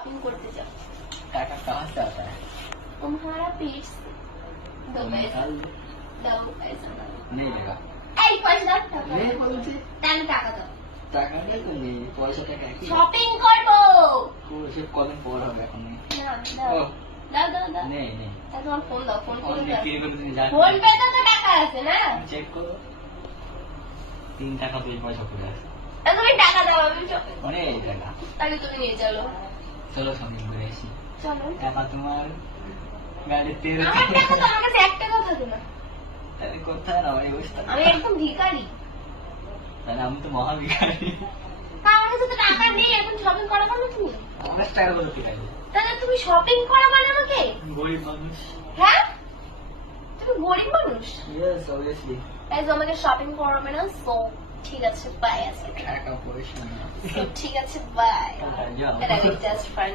Shopping करते जाओ। टाका कहाँ से आता है? तुम्हारा पेट से। दो पैसा दो पैसा नहीं लगा এই পয়সা দাও টাকা नहीं बोलते টাকা টাকা দাও টাকা নেই তো নেই পয়সা টাকা কি শপিং করবো সে কদিন পর হবে এখন নেই না দাও দাও দাও নেই নেই তোমার ফোন দাও ফোন করে অনেক ফিরে করে তুমি জানো ফোন পে তো টাকা আছে না চেক করো 3 টাকা পেয়ে পয়সা পড়ে আছে তুমি টাকা দাও আমি shopping করবো। অনেক টাকা তাহলে তুমি নিয়ে চলো চলো শপিং করে আসি চলো টাকা তোমার গাড়ি তেল আমার টাকা তো আমার কাছে 1 টাকাও থাকে না তাহলে কোথায় না এই অবস্থা আমি একদম ভিখারি তাহলে আমি তো মহাবিকারি আমার কাছে তো টাকা নেই এখন শপিং করাবো না তুমি 50 টাকা বলো ঠিক আছে তাহলে তুমি শপিং করাবো না আমাকে গরিব মানুষ হ্যাঁ তুমি গরিব মানুষ ইয়েস অবভিয়াসলি তাই তো আমাকে শপিং করাবে না সো ঠিক আছে বাই আজকে টাকা পয়সা না ঠিক আছে বাই যাও জাস্ট ফাইন